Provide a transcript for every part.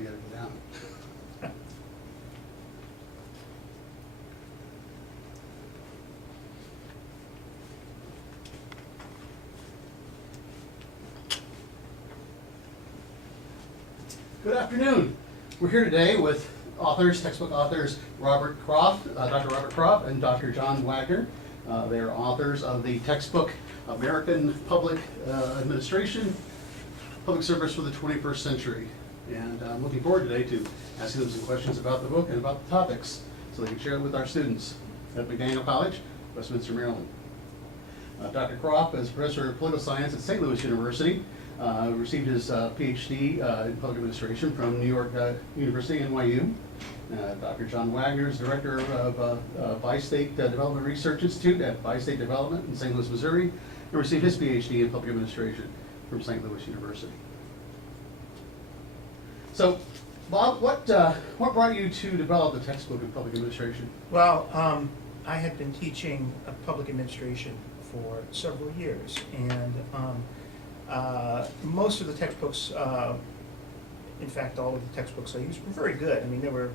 we gotta go down. Good afternoon. We're here today with textbook authors, Dr. Robert Cropf and Dr. John Wagner. They are authors of the textbook, American Public Administration, Public Service for the 21st Century. And I'm looking forward today to asking them some questions about the book and about the topics so they can share it with our students at McDaniel College, Westminster, Maryland. Dr. Cropf is Professor of Political Science at St. Louis University. Received his PhD in Public Administration from New York University, NYU. Dr. John Wagner is Director of Bi-State Development Research Institute at Bi-State Development in St. Louis, Missouri, and received his PhD in Public Administration from St. Louis University. So, Bob, what brought you to develop the textbook in Public Administration? Well, I had been teaching public administration for several years, and most of the textbooks, in fact, all of the textbooks I used were very good. I mean, there were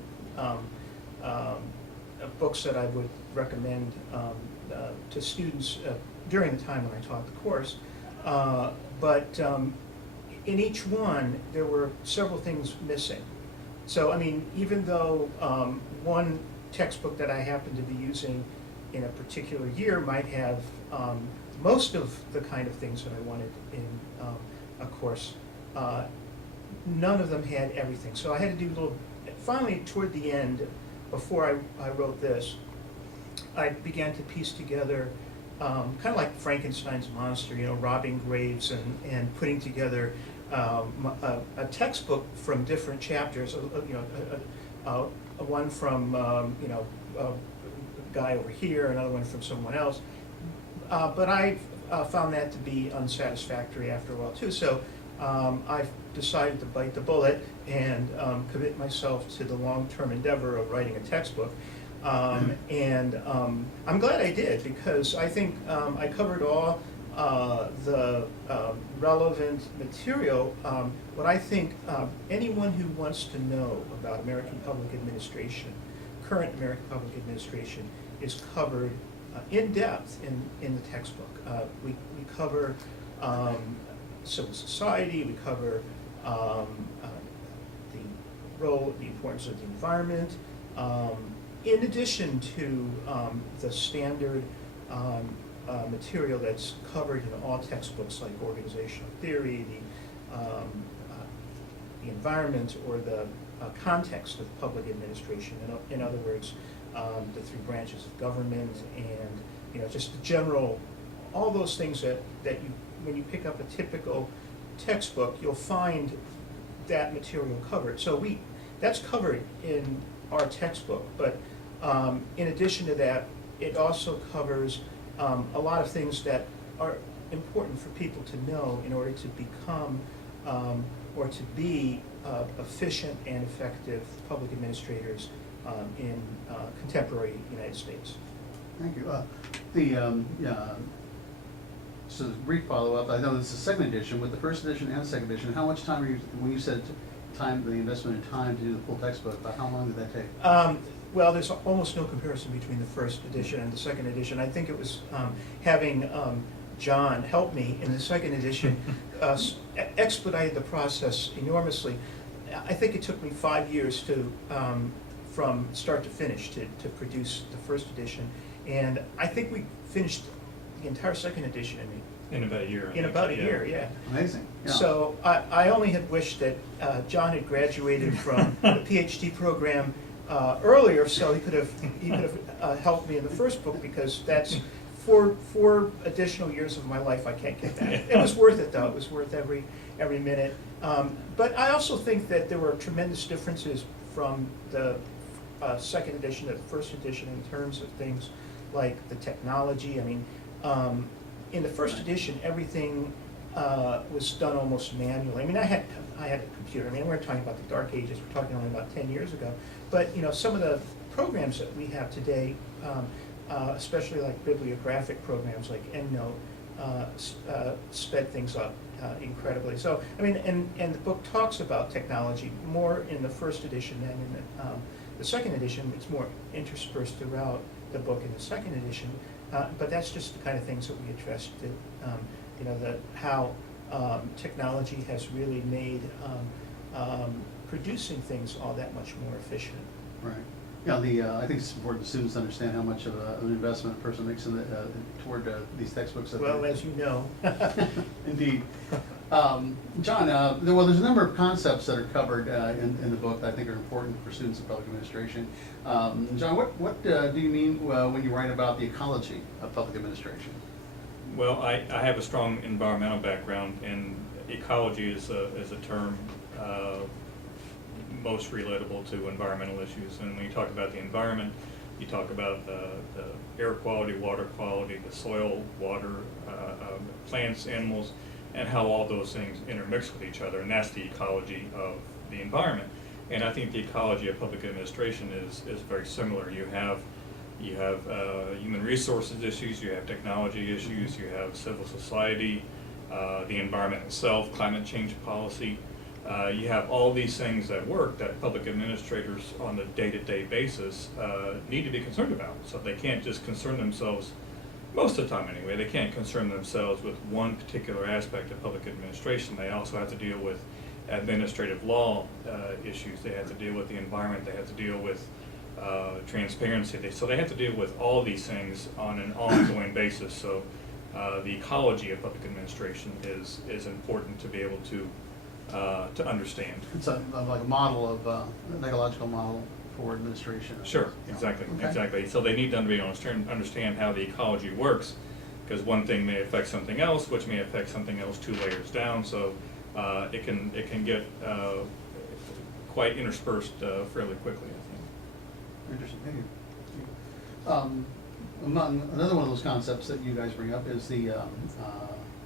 books that I would recommend to students during the time when I taught the course, but in each one, there were several things missing. So, I mean, even though one textbook that I happened to be using in a particular year might have most of the kind of things that I wanted in a course, none of them had everything. So I had to do a little, finally toward the end, before I wrote this, I began to piece together, kind of like Frankenstein's monster, you know, robbing graves and putting together a textbook from different chapters, you know, one from, you know, a guy over here, another one from someone else. But I found that to be unsatisfactory after a while too, so I've decided to bite the bullet and commit myself to the long-term endeavor of writing a textbook. And I'm glad I did, because I think I covered all the relevant material. What I think anyone who wants to know about American public administration, current American public administration, is covered in depth in the textbook. We cover civil society, we cover the role, the importance of the environment, in addition to the standard material that's covered in all textbooks, like organizational theory, the environment, or the context of public administration. In other words, the three branches of government, and, you know, just the general, all those things that you, when you pick up a typical textbook, you'll find that material covered. So that's covered in our textbook, but in addition to that, it also covers a lot of things that are important for people to know in order to become or to be efficient and effective public administrators in contemporary United States. Thank you. So brief follow-up, I know this is the second edition. With the first edition and second edition, how much time are you, when you said time, the investment in time to do the full textbook, about how long did that take? Well, there's almost no comparison between the first edition and the second edition. I think it was having John help me in the second edition expedited the process enormously. I think it took me 5 years to, from start to finish, to produce the first edition, and I think we finished the entire second edition in about a year. In about a year, yeah. Amazing. Yeah. So I only had wished that John had graduated from the PhD program earlier, so he could have helped me in the first book, because that's four additional years of my life I can't get back. It was worth it, though. It was worth every minute. But I also think that there were tremendous differences from the second edition to the first edition in terms of things like the technology. I mean, in the first edition, everything was done almost manually. I mean, I had a computer. I mean, we're talking about the dark ages. We're talking only about 10 years ago. But, you know, some of the programs that we have today, especially like bibliographic programs like EndNote, sped things up incredibly. So, I mean, and the book talks about technology more in the first edition than in the second edition. It's more interspersed throughout the book in the second edition, but that's just the kind of things that we addressed. You know, how technology has really made producing things all that much more efficient. Right. Yeah, I think it's important for students to understand how much of an investment a person makes in toward these textbooks. Well, as you know. Indeed. John, there's a number of concepts that are covered in the book that I think are important for students of public administration. John, what do you mean when you write about the ecology of public administration? Well, I have a strong environmental background, and ecology is a term most relatable to environmental issues. And when you talk about the environment, you talk about the air quality, water quality, the soil, water, plants, animals, and how all those things intermix with each other, and that's the ecology of the environment. And I think the ecology of public administration is very similar. You have human resources issues, you have technology issues, you have civil society, the environment itself, climate change policy. You have all these things that work that public administrators on a day-to-day basis need to be concerned about. So they can't just concern themselves, most of the time anyway, they can't concern themselves with one particular aspect of public administration. They also have to deal with administrative law issues. They have to deal with the environment. They have to deal with transparency. So they have to deal with all these things on an ongoing basis. So the ecology of public administration is important to be able to understand. It's like a model of an ecological model for administration. Sure, exactly, Okay. exactly. So they need to be able to understand how the ecology works, because one thing may affect something else, which may affect something else 2 layers down. So it can get quite interspersed fairly quickly, I think. Interesting, thank you. Another one of those concepts that you guys bring up is the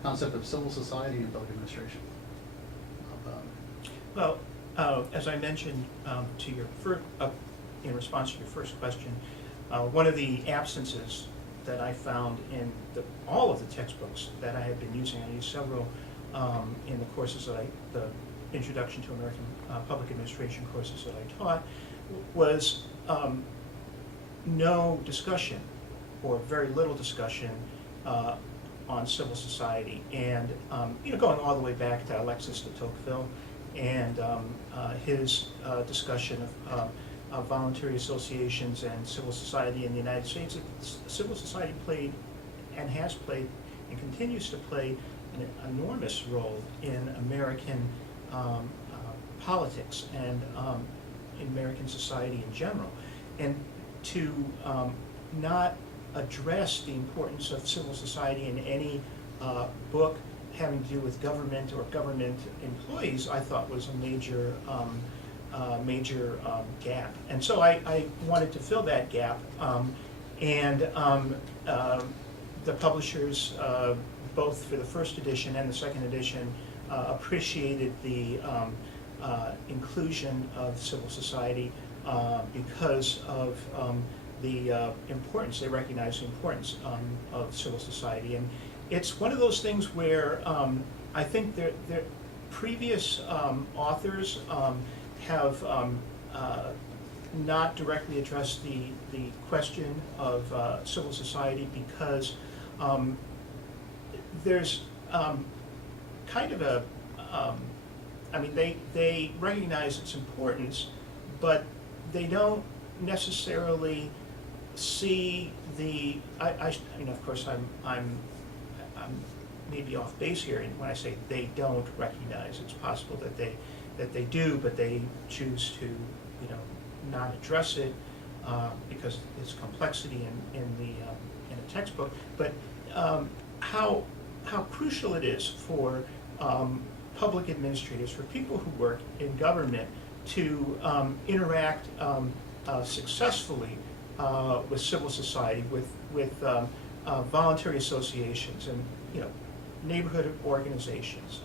concept of civil society and public administration. Well, as I mentioned to your in response to your first question, one of the absences that I found in all of the textbooks that I have been using, I used several in the courses that the Introduction to American Public Administration courses that I taught, was no discussion, or very little discussion, on civil society. And going all the way back to Alexis de Tocqueville and his discussion of voluntary associations and civil society in the United States. Civil society played and has played and continues to play an enormous role in American politics and in American society in general. And to not address the importance of civil society in any book having to do with government or government employees, I thought was a major gap. And so I wanted to fill that gap. The publishers, both for the first edition and the second edition, appreciated the inclusion of civil society because of the importance. They recognize the importance of civil society. And it's one of those things where I think their previous authors have not directly addressed the question of civil society, because there's kind of a, they recognize its importance, but they don't necessarily see of course I'm maybe off base here when I say they don't recognize. It's possible that they do, but they choose to not address it because its complexity in a textbook. But how crucial it is for public administrators, for people who work in government, to interact successfully with civil society, with voluntary associations, and neighborhood organizations,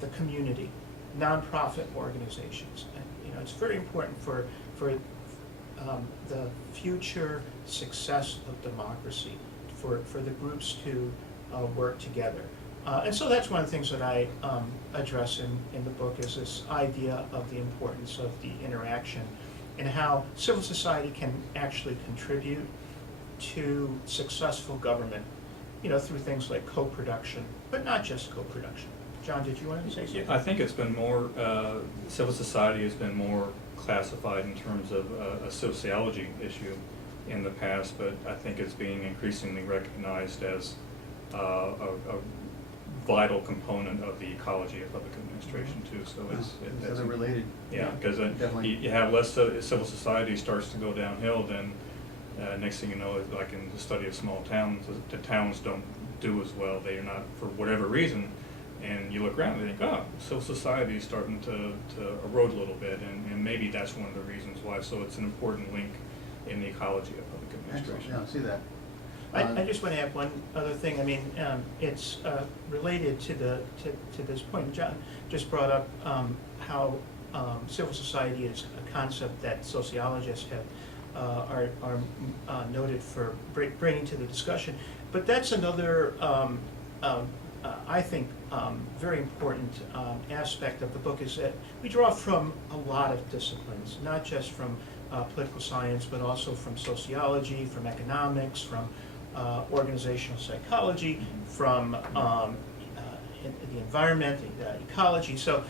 the community, nonprofit organizations. And it's very important for the future success of democracy, for the groups to work together. And so that's one of the things that I address in the book, is this idea of the importance of the interaction and how civil society can actually contribute to successful government, through things like co-production, but not just co-production. John, did you want to say something? I think it's been more, civil society has been more classified in terms of a sociology issue in the past, but I think it's being increasingly recognized as a vital component of the ecology of public administration too. So So they're related. Yeah, because Definitely. you have less civil society starts to go downhill, then next thing you know, like in the study of small towns, the towns don't do as well. They are not, for whatever reason, and you look around and think, oh, civil society is starting to erode a little bit, and maybe that's one of the reasons why. So it's an important link in the ecology of public administration. Excellent. Yeah, I see that. I just want to add one other thing. I mean, it's related to this point. John just brought up how civil society is a concept that sociologists are noted for bringing to the discussion. But that's another, I think, very important aspect of the book, is that we draw from a lot of disciplines, not just from political science, but also from sociology, from economics, from organizational psychology, from the environment, ecology. So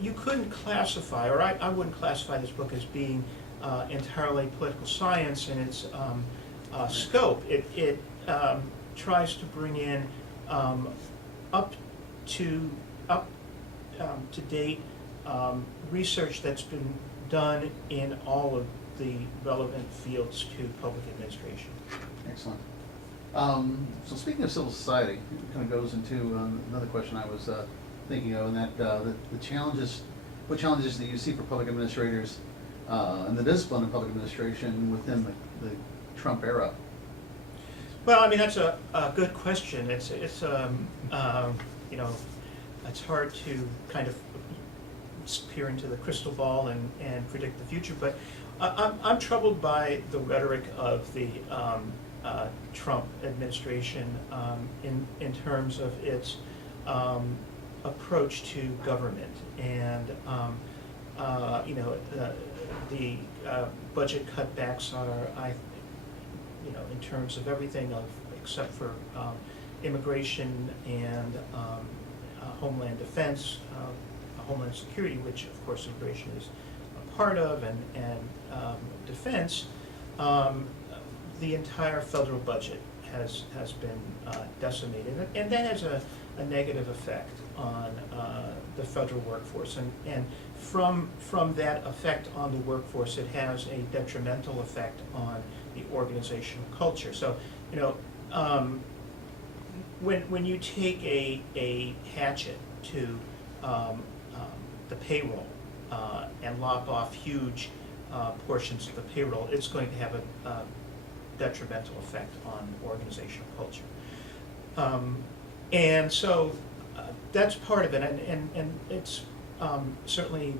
you couldn't classify, or I wouldn't classify this book as being entirely political science in its scope. It tries to bring in up to date research that's been done in all of the relevant fields to public administration. Excellent. So speaking of civil society, it kind of goes into another question I was thinking of, and that the challenges, what challenges do you see for public administrators and the discipline of public administration within the Trump era? Well, I mean, that's a good question. It's hard to kind of peer into the crystal ball and predict the future, but I'm troubled by the rhetoric of the Trump administration in terms of its approach to government, and the budget cutbacks are, in terms of everything except for immigration and homeland defense, homeland security, which of course immigration is a part of, and defense. The entire federal budget has been decimated, and that has a negative effect on the federal workforce, and from that effect on the workforce, it has a detrimental effect on the organizational culture. So, when you take a hatchet to the payroll and lop off huge portions of the payroll, it's going to have a detrimental effect on organizational culture. And so that's part of it, and it's certainly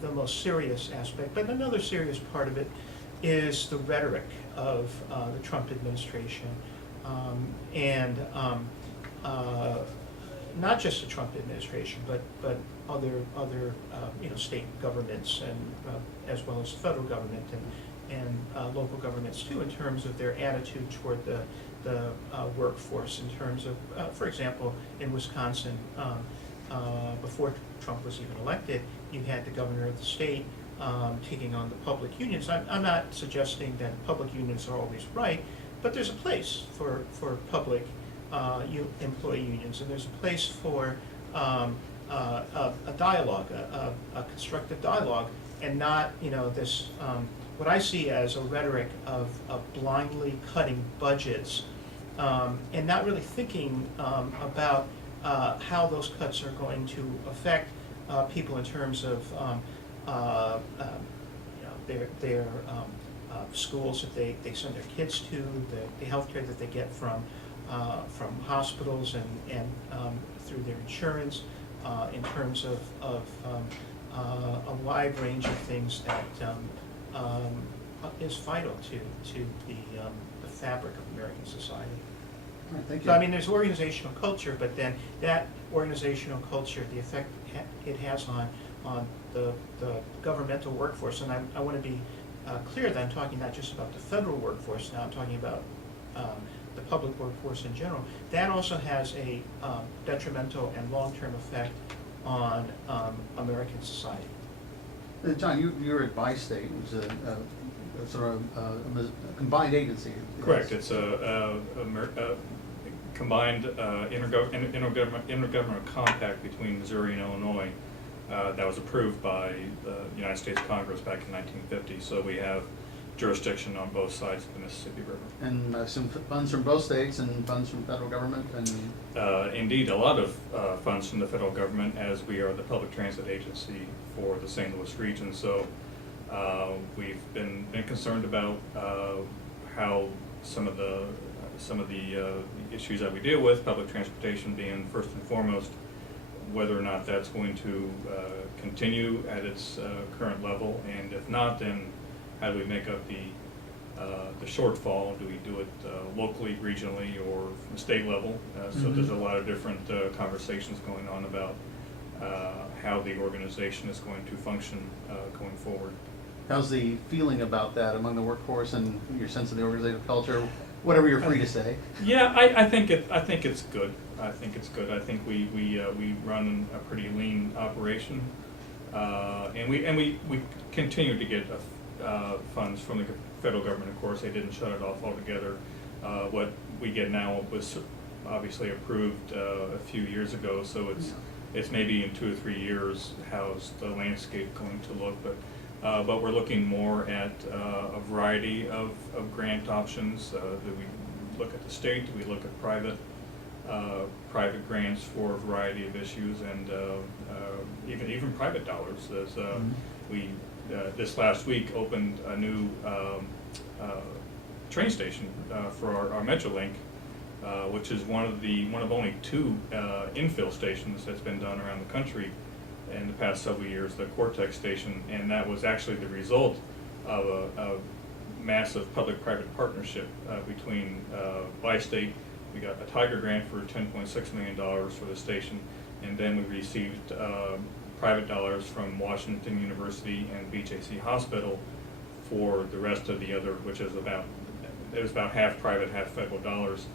the most serious aspect. But another serious part of it is the rhetoric of the Trump administration, and not just the Trump administration, but other state governments, and as well as the federal government and local governments too, in terms of their attitude toward the workforce. In terms of, for example, in Wisconsin, before Trump was even elected, you had the governor of the state taking on the public unions. I'm not suggesting that public unions are always right, but there's a place for public employee unions, and there's a place for a dialogue, a constructive dialogue, and not this what I see as a rhetoric of blindly cutting budgets, and not really thinking about how those cuts are going to affect people in terms of their schools that they send their kids to, the health care that they get from hospitals and through their insurance, in terms of a wide range of things that is vital to the fabric of American society. All right, thank you. So I mean, there's organizational culture, but then that organizational culture, the effect it has on the governmental workforce, and I want to be clear that I'm talking not just about the federal workforce now, I'm talking about the public workforce in general. That also has a detrimental and long-term effect on American society. John, you were at Bi-State, which is a sort of a combined agency. Correct. It's a combined intergovernmental compact between Missouri and Illinois that was approved by the United States Congress back in 1950. So we have jurisdiction on both sides of the Mississippi River. And some funds from both states and funds from federal government and. Indeed, a lot of funds from the federal government, as we are the public transit agency for the St. Louis region. So we've been concerned about how some of the issues that we deal with, public transportation being first and foremost, whether or not that's going to continue at its current level, and if not, then how do we make up the shortfall? Do we do it locally, regionally, or from state level? So there's a lot of different conversations going on about how the organization is going to function going forward. How's the feeling about that among the workforce and your sense of the organizational culture? Whatever you're free to say. Yeah, I think it's good. I think it's good. I think we run a pretty lean operation, and we continue to get funds from the federal government. Of course, they didn't shut it off altogether. What we get now was obviously approved a few years ago, so it's maybe in 2 or 3 years how's the landscape going to look, but we're looking more at a variety of grant options. Do we look at the state? Do we look at private grants for a variety of issues, and even private dollars? As we this last week opened a new train station for our Metrolink, which is one of only 2 infill stations that's been done around the country in the past several years, the Cortex station, and that was actually the result of a massive public-private partnership between Bi-State. We got a Tiger grant for $10.6 million for the station, and then we received private dollars from Washington University and BJC Hospital for the rest of the other, which is about half private, half federal dollars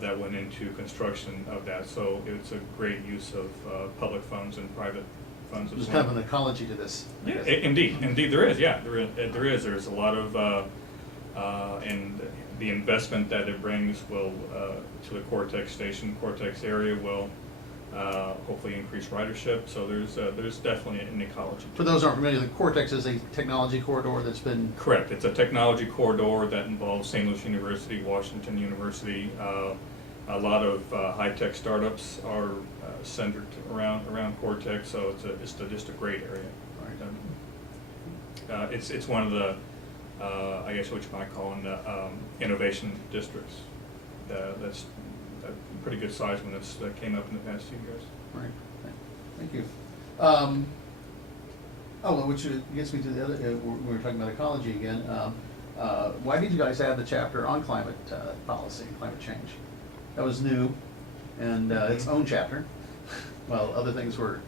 that went into construction of that. So it's a great use of public funds and private funds as well. There's kind of an ecology to this. Yeah, indeed there is. Yeah, there is. There's a lot of and the investment that it brings will to the Cortex station, Cortex area will hopefully increase ridership. So there's definitely an ecology. For those who aren't familiar, the Cortex is a technology corridor that's been. Correct. It's a technology corridor that involves St. Louis University, Washington University. A lot of high-tech startups are centered around Cortex, so it's just a great area. Right. It's one of the I guess what you might call in the innovation districts. That's a pretty good size when that came up in the past few years. Right. Thank you. Which gets me to the other. We were talking about ecology again. Why did you guys add the chapter on climate policy, climate change? That was new, and its own chapter. Well, other things were.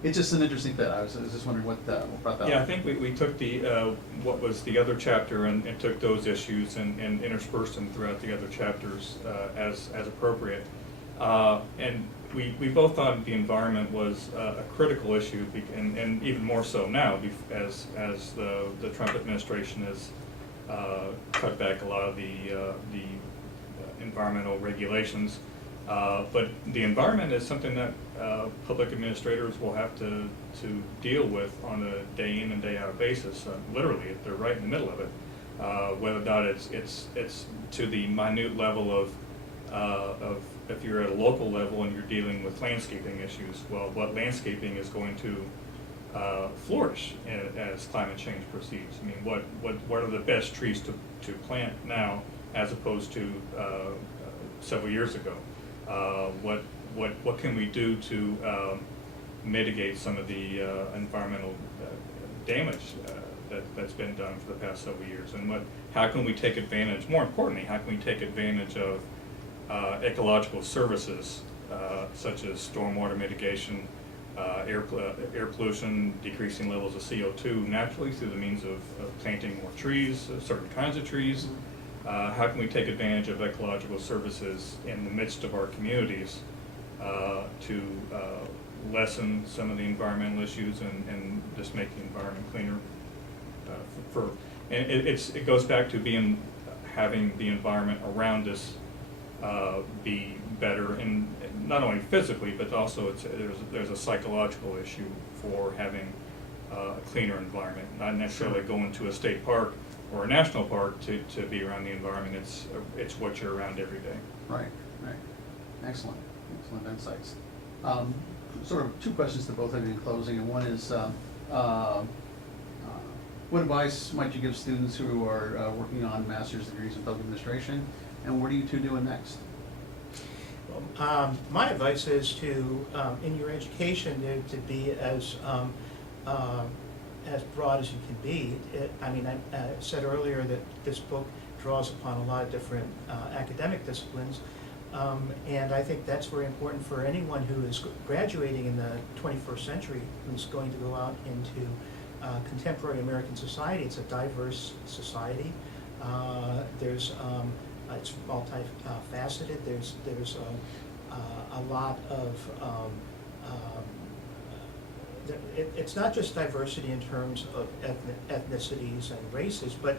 It's just an interesting fit. I was just wondering what brought that. Yeah, up. I think we took the what was the other chapter and took those issues and interspersed them throughout the other chapters as appropriate. And we both thought the environment was a critical issue, and even more so now as the Trump administration has cut back a lot of the environmental regulations. But the environment is something that public administrators will have to deal with on a day in and day out basis. Literally, they're right in the middle of it. Whether or not it's to the minute level of if you're at a local level and you're dealing with landscaping issues. Well, what landscaping is going to flourish as climate change proceeds? I mean, what are the best trees to plant now as opposed to several years ago? What can we do to mitigate some of the environmental damage that's been done for the past several years, and how can we take advantage, more importantly, how can we take advantage of ecological services such as stormwater mitigation, air pollution, decreasing levels of CO2 naturally through the means of planting more trees, certain kinds of trees. How can we take advantage of ecological services in the midst of our communities to lessen some of the environmental issues and just make the environment cleaner? And it goes back to having the environment around us be better, and not only physically, but also there's a psychological issue for having a cleaner environment. Not necessarily going to a state park or a national park to be around the environment. It's what you're around every day. Right. Excellent insights. Sort of two questions to both of you in closing, and one is, what advice might you give students who are working on master's degrees in public administration, and what are you two doing next? My advice is to, in your education, to be as broad as you can be. I said earlier that this book draws upon a lot of different academic disciplines, and I think that's very important for anyone who is graduating in the 21st century, who's going to go out into contemporary American society. It's a diverse society. It's multifaceted. There's a lot of it's not just diversity in terms of ethnicities and races, but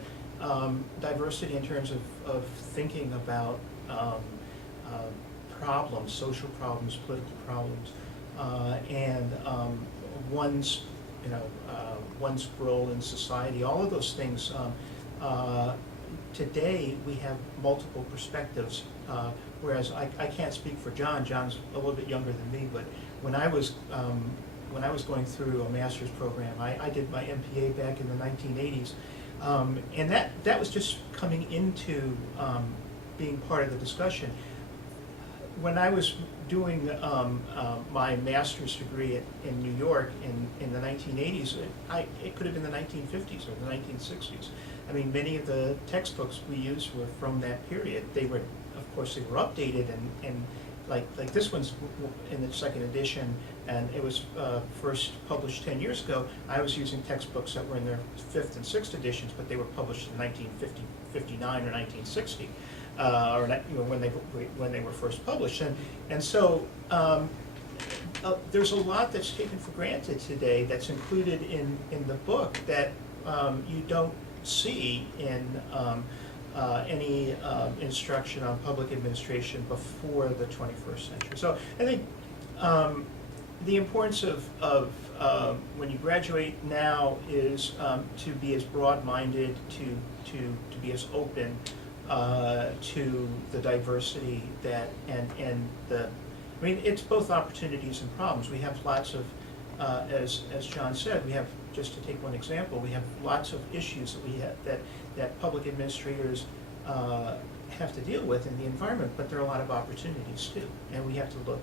diversity in terms of thinking about problems, social problems, political problems, and one's role in society. All of those things. Today we have multiple perspectives, whereas I can't speak for John. John's a little bit younger than me, but when I was going through a master's program, I did my MPA back in the 1980s, and that was just coming into being part of the discussion. When I was doing my master's degree in New York in the 1980s, it could have been the 1950s or the 1960s. I mean, many of the textbooks we used were from that period. Of course, they were updated, and like this one's in the second edition, and it was first published 10 years ago. I was using textbooks that were in their fifth and sixth editions, but they were published in 1959 or 1960, when they were first published, and so there's a lot that's taken for granted today that's included in the book that you don't see in any instruction on public administration before the 21st century. So I think the importance of when you graduate now is to be as broad-minded, to be as open to the diversity and it's both opportunities and problems. We have lots of, as John said, we have, just to take one example, we have lots of issues that public administrators have to deal with in the environment, but there are a lot of opportunities too, and we have to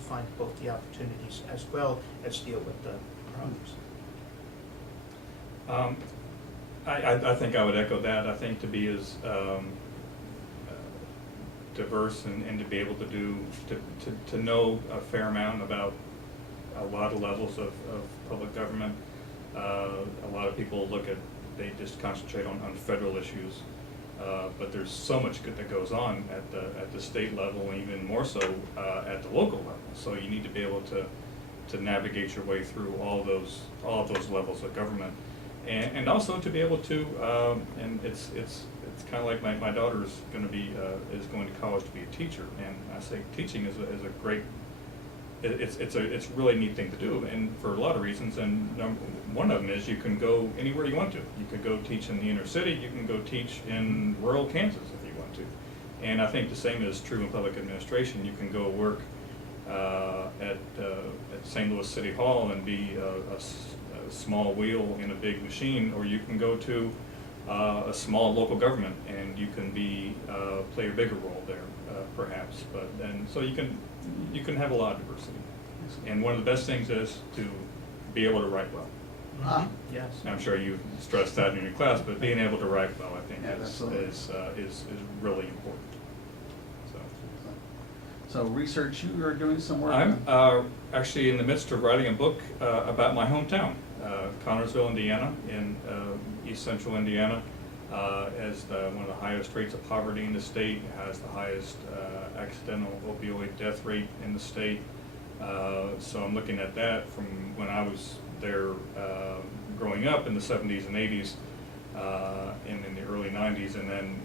find both the opportunities as well as deal with the problems. I think I would echo that. I think to be as diverse and to be able to know a fair amount about a lot of levels of public government. A lot of people they just concentrate on federal issues, but there's so much good that goes on at the state level, and even more so at the local level. So you need to be able to navigate your way through all of those levels of government, and also to be able to and it's kind of like my daughter is going to college to be a teacher, and I say teaching is a great. It's a really neat thing to do, and for a lot of reasons. And one of them is you can go anywhere you want to. You could go teach in the inner city. You can go teach in rural Kansas if you want to. And I think the same is true in public administration. You can go work at St. Louis City Hall and be a small wheel in a big machine, or you can go to a small local government and you can play a bigger role there, perhaps. So you can have a lot of diversity. And one of the best things is to be able to write well. Ah. Yes. And I'm sure you stressed that in your class, but being able to write well, I think, Yeah, absolutely. is really important. So. So research, you are doing some work? I'm actually in the midst of writing a book about my hometown, Connersville, Indiana, in east central Indiana. Has one of the highest rates of poverty in the state, has the highest accidental opioid death rate in the state. So I'm looking at that from when I was there growing up in the 70s and 80s and in the early 90s, and then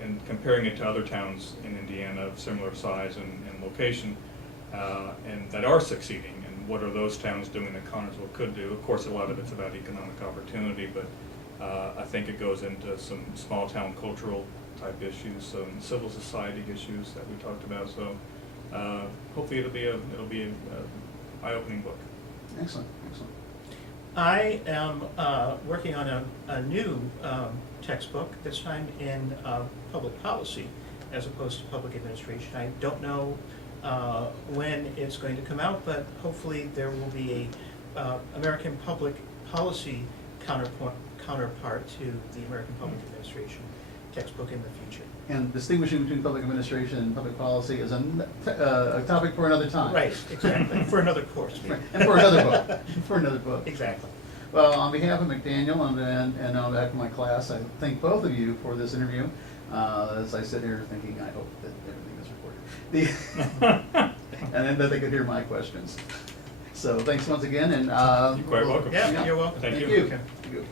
and comparing it to other towns in Indiana of similar size and location, and that are succeeding, and what are those towns doing that Connersville could do. Of course, a lot of it's about economic opportunity, but I think it goes into some small town cultural type issues, some civil society issues that we talked about. So hopefully it'll be a eye-opening book. Excellent, excellent. I am working on a new textbook, this time in public policy as opposed to public administration. I don't know when it's going to come out, but hopefully there will be a American public policy counterpart to the American Public Administration textbook in the future. And distinguishing between public administration and public policy is a topic for another time. Right, exactly, for another course. Right, and for another book, for another book. Exactly. Well, on behalf of McDaniel and on behalf of my class, I thank both of you for this interview. As I sit here thinking, I hope that everything is recorded. And then that they could hear my questions. So thanks once again, and You're quite welcome. Yeah, you're welcome. Thank you. Thank you.